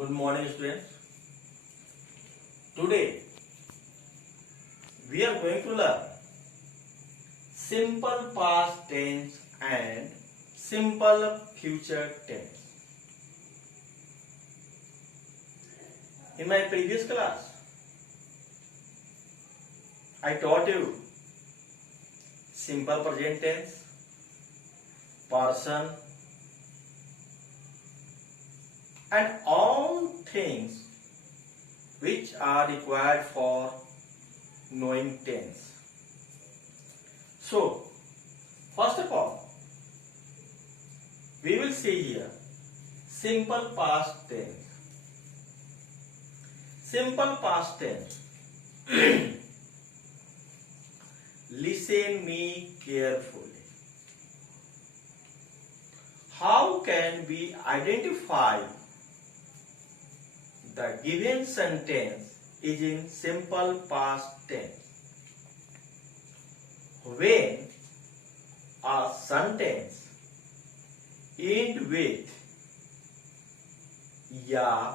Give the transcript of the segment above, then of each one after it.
Good morning, students. Today we are going to learn simple past tense and simple future tense. In my previous class, I taught you simple present tense, person, and all things which are required for knowing tense. So, first of all, we will see here simple past tense. Simple past tense. Listen me carefully. How can we identify the given sentence is in simple past tense? When a sentence ends with ya,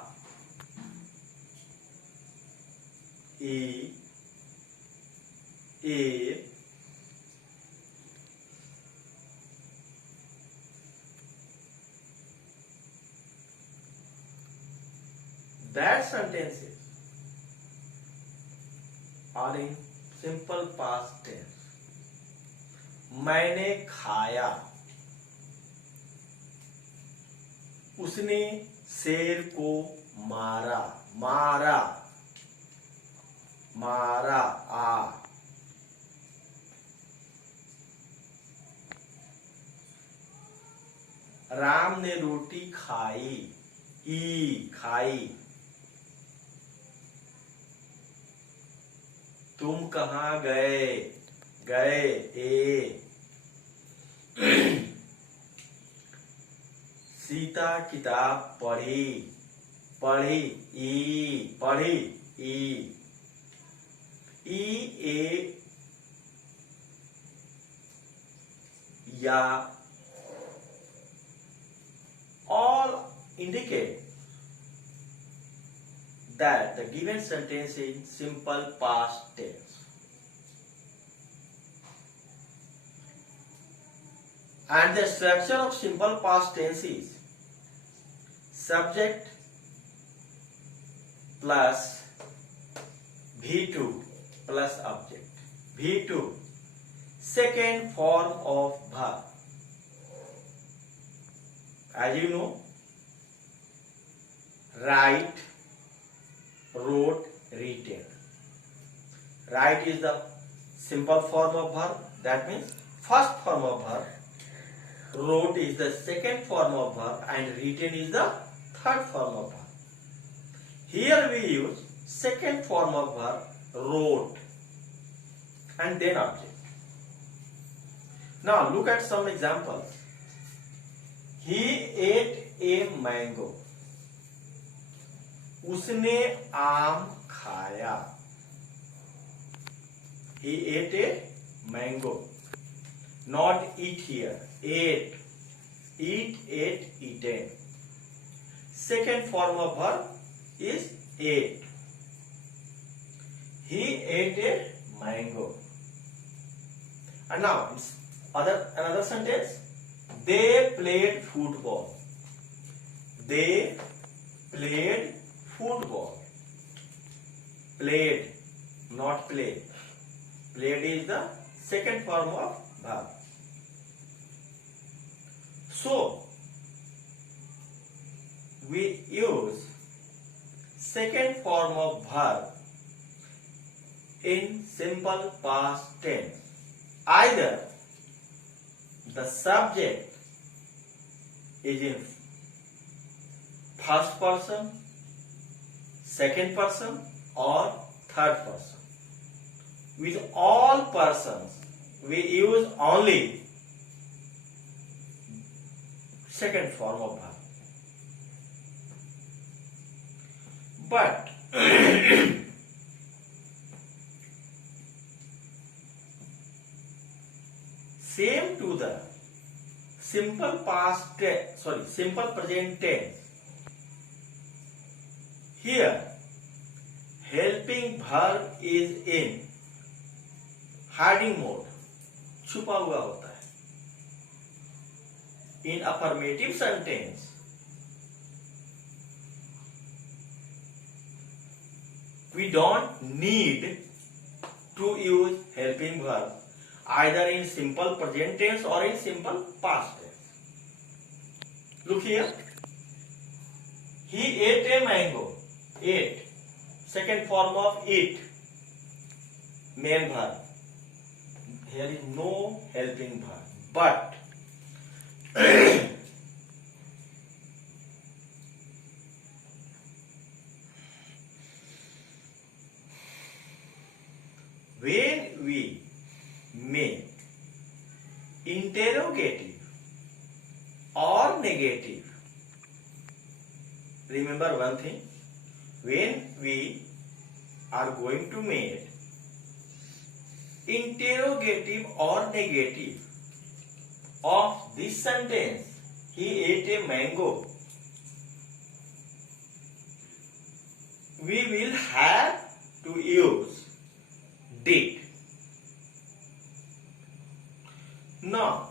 e, a, that sentences are in simple past tense. मैंने खाया, उसने शेर को मारा, मारा, मारा, आ, राम ने रोटी खाई, ई, खाई, तुम कहाँ गए, गए, ए, सीता किताब पढ़ी, पढ़ी, ई, पढ़ी, ई, ए, या, all indicate that the given sentence is simple past tense. And the structure of simple past tense is subject plus V2 plus object. V2, second form of verb. As you know, write, wrote, written. Write is the simple form of verb. That means first form of verb. Wrote is the second form of verb and written is the third form of verb. Here we use second form of verb, wrote, and then object. Now look at some examples. He ate a mango. उसने आम खाया. He ate a mango. Not eat here. Ate. Eat, ate, eaten. Second form of verb is ate. He ate a mango. And now another sentence. They played football. They played football. Played, not played. Played is the second form of verb. So, we use second form of verb in simple past tense. Either the subject is in first person, second person, or third person. With all persons, we use only second form of verb. But same to the simple present tense, here helping verb is in hiding mode, छुपा हुआ होता है. In affirmative sentence, we don't need to use helping verb either in simple present tense or in simple past tense. Look here. He ate a mango. Ate. Second form of eat. Main verb. Here is no helping verb. But when we make interrogative or negative, remember one thing, when we are going to make interrogative or negative of this sentence, he ate a mango, we will have to use did. Now,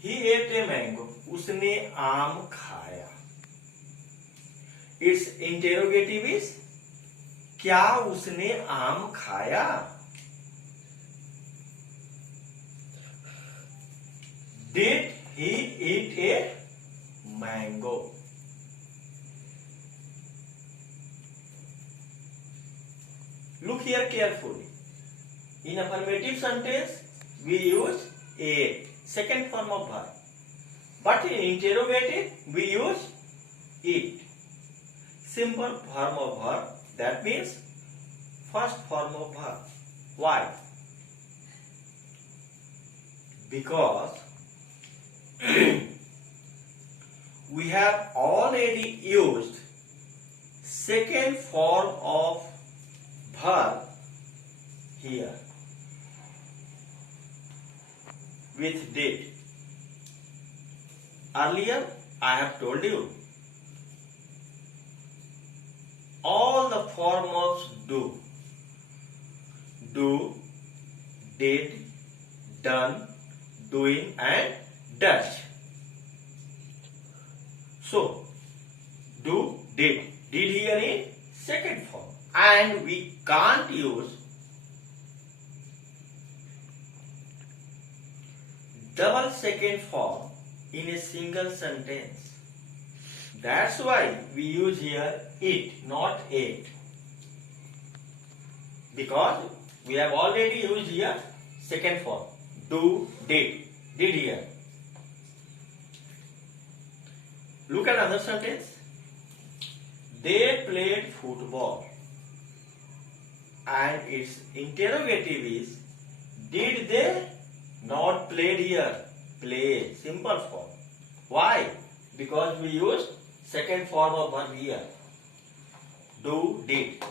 he ate a mango. उसने आम खाया. Its interrogative is क्या उसने आम खाया? Did he eat a mango? Look here carefully. In affirmative sentence, we use ate, second form of verb. But in interrogative, we use eat, simple form of verb. That means first form of verb. Why? Because we have already used second form of verb here with did. Earlier I have told you all the form of do, did, done, doing and does. So do, did here in second form, and we can't use double second form in a single sentence. That's why we use here it, not ate. Because we have already used here second form. Do, did here. Look at another sentence. They played football. And its interrogative is, did they not played here? Play, simple form. Why? Because we used second form of verb here. Do, did.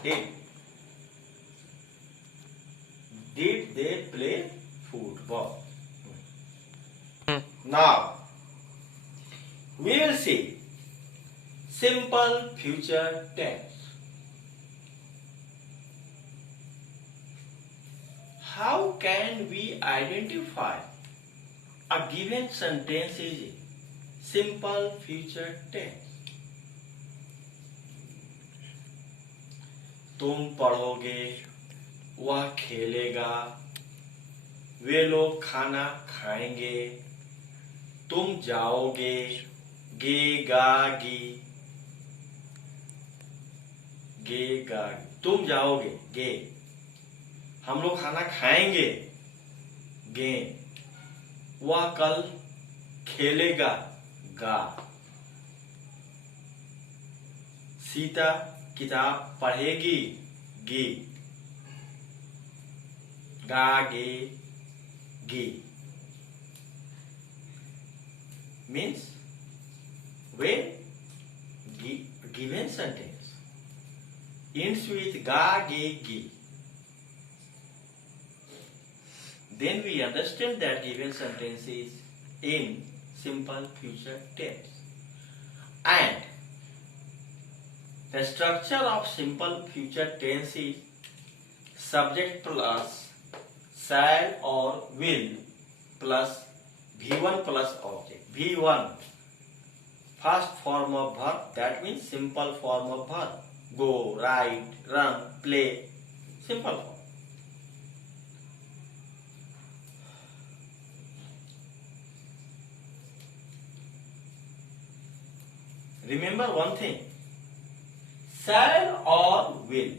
Did they play football? Now, we will see simple future tense. How can we identify a given sentence is in simple future tense? तुम पढ़ोगे, वह खेलेगा, वे लोग खाना खाएंगे, तुम जाओगे, गे गागी, तुम जाओगे, गे, हम लोग खाना खाएंगे, गे, वह कल खेलेगा, गा, सीता किताब पढ़ेगी, गी, गा गे गी. Means when given sentence ends with ga ge gi, then we understand that given sentence is in simple future tense. And The structure of simple future tense is subject plus shall or will plus V1 plus object. V1 first form of verb, that means simple form of verb. Go, write, run, play, simple form. Remember one thing, shall or will.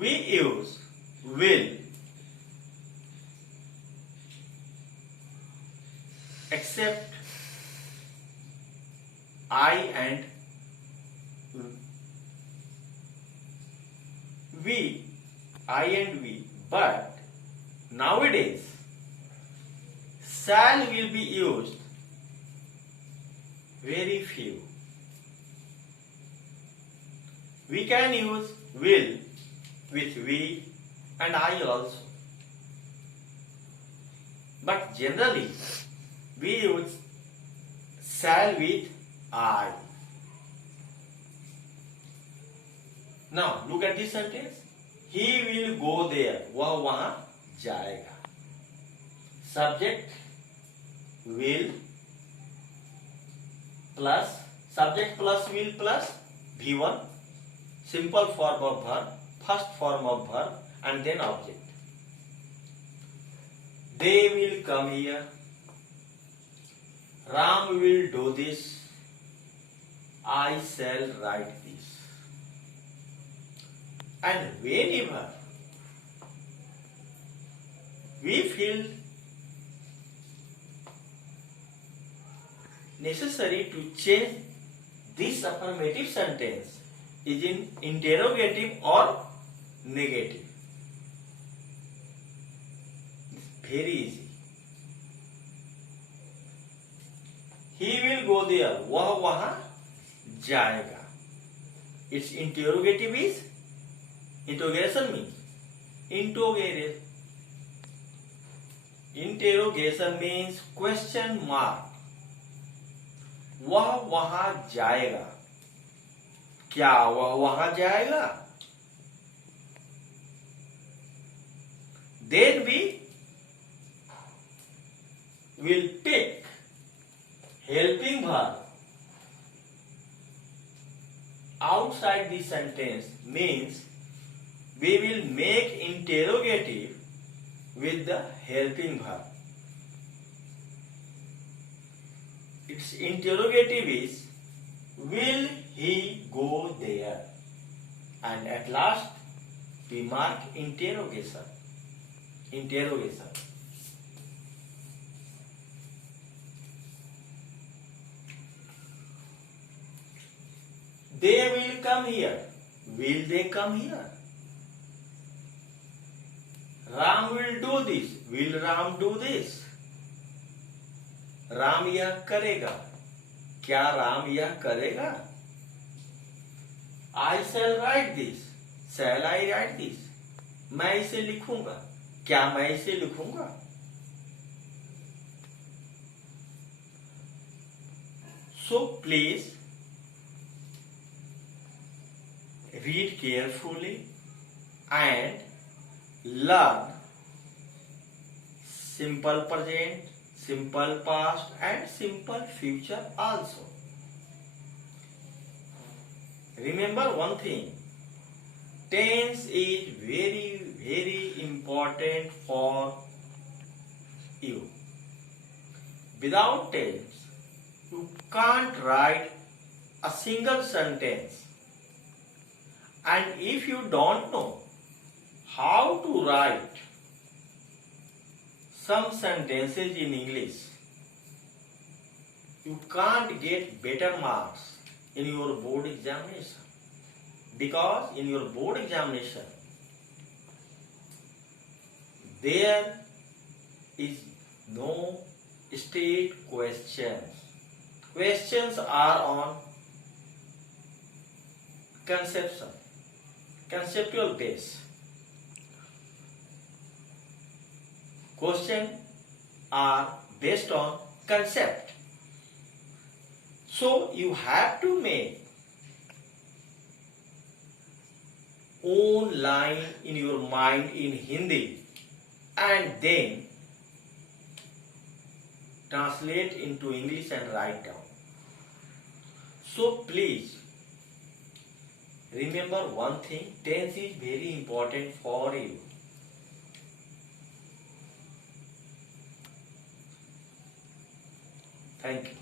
We use will except I and we, but nowadays shall will be used very few. We can use will with we and I also, but generally we use shall with I. Now look at this sentence. He will go there. वह वहां जाएगा. Subject will plus subject plus will plus V1 simple form of verb, first form of verb, and then object. They will come here. Ram will do this. I shall write this. And whenever we feel necessary to change this affirmative sentence is in interrogative or negative. It's very easy. He will go there. वह वहां जाएगा. Its interrogative is interrogation means interrogation means question mark. वह वहां जाएगा. क्या वह वहां जाएगा? Then we will pick helping verb outside the sentence, means we will make interrogative with the helping verb. Its interrogative is will he go there, and at last we mark interrogation. They will come here. Will they come here? Ram will do this. Will Ram do this? Ram यह करेगा. क्या राम यह करेगा? I shall write this. Shall I write this? मैं इसे लिखूंगा. क्या मैं इसे लिखूंगा? So please read carefully and learn simple present, simple past and simple future also. Remember one thing, tense is very important for you. Without tense, you can't write a single sentence. And if you don't know how to write some sentences in English, you can't get better marks in your board examination. Because in your board examination, there is no state questions. Questions are on conceptual base. Questions are based on concept. So you have to make own line in your mind in Hindi and then translate into English and write down. So please remember one thing, tense is very important for you. Thank you.